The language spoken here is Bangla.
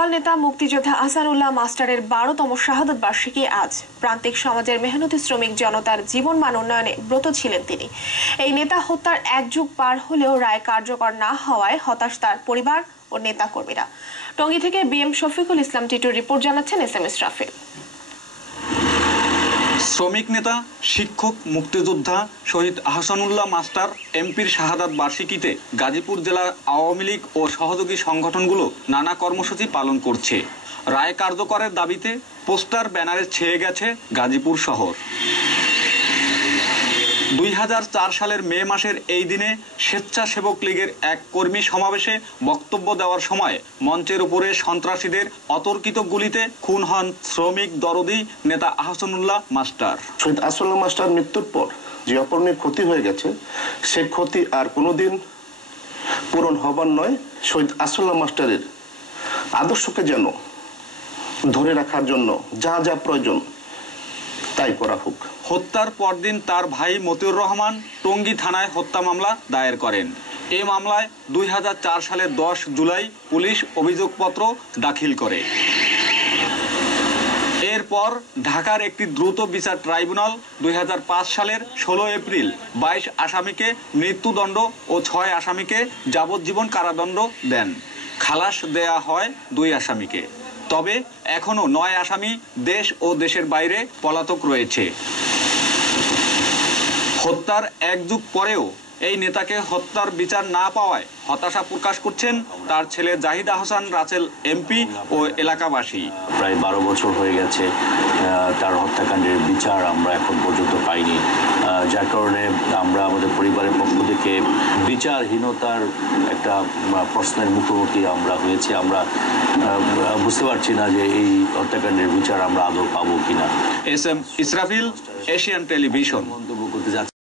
দল নেতা মুক্তিযোদ্ধা আহসানুল্লাহ মাস্টারের 12তম শাহাদত বার্ষিকী আজ। প্রান্তিক সমাজের মেহনতি শ্রমিক জনতার জীবনমান উন্নয়নে ব্রত ছিলেন তিনি। এই নেতা হত্যার এক যুগ পার হলেও রায় কার্যকর না হওয়ায় হতাশ তার পরিবার ও নেতা কর্মীরা। টঙ্গী থেকে বিএম শফিকুল ইসলাম টিটুর রিপোর্ট জানাচ্ছেন SMS রাফিল। শ্রমিক নেতা, শিক্ষক, মুক্তিযোদ্ধা শহীদ আহসানুল্লাহ মাস্টার এমপির শাহাদাত বার্ষিকীতে গাজীপুর জেলা আওয়ামী লীগ ও সহযোগী সংগঠনগুলো নানা কর্মসূচি পালন করছে। রায় কার্যকরের দাবিতে পোস্টার, ব্যানারে ছেয়ে গেছে গাজীপুর শহর। 2004 সালের মে মাসের এই দিনে স্বেচ্ছাসেবক লীগের এক কর্মী সমাবেশে বক্তব্য দেওয়ার সময় মঞ্চের উপরে সন্ত্রাসীদের অতর্কিত গুলিতে খুন হন শ্রমিক দরদি নেতা আহসানুল্লাহ মাস্টার। শহীদ আহসানুল্লাহ মাস্টার মৃত্যুর পর যে অপরণীয় ক্ষতি হয়ে গেছে, সে ক্ষতি আর কোনোদিন পূরণ হবার নয়। শহীদ আহসানুল্লাহ মাস্টারের আদর্শকে যেন ধরে রাখার জন্য যা যা প্রয়োজন তাই করা হোক। হত্যার পরদিন তার ভাই মতিউর রহমান টঙ্গী থানায় হত্যা মামলা দায়ের করেন। এই মামলায় 2004 সালের 10 জুলাই পুলিশ অভিযোগপত্র দাখিল করে। এরপর ঢাকার একটি দ্রুত বিচার ট্রাইব্যুনাল 2005 সালের 16 এপ্রিল 22 আসামিকে মৃত্যুদণ্ড ও 6 আসামিকে যাবজ্জীবন কারাদণ্ড দেন। খালাস দেয়া হয় 2 আসামিকে। তবে এখনো 9 আসামি দেশ ও দেশের বাইরে পলাতক রয়েছে। হত্যার এক যুগ পরেও এই নেতাকে হত্যার বিচার না পাওয়ায় হতাশা প্রকাশ করছেন তার ছেলে জাহিদ আহসান রাসেল এমপি ও এলাকাবাসী। প্রায় 12 বছর হয়ে গেছে তার হত্যাকাণ্ডের বিচার আমরা এখন পর্যন্ত পাইনি, যার কারণে আমরা আমাদের পরিবারের পক্ষ থেকে বিচারহীনতার একটা প্রশ্নের মুখোমুখি আমরা হয়েছি। আমরা বুঝতে পারছি না যে এই হত্যাকাণ্ডের বিচার আমরা আদৌ পাবো কিনা। SM Israfil, Asian television. মন্তব্য করতে যাচ্ছি।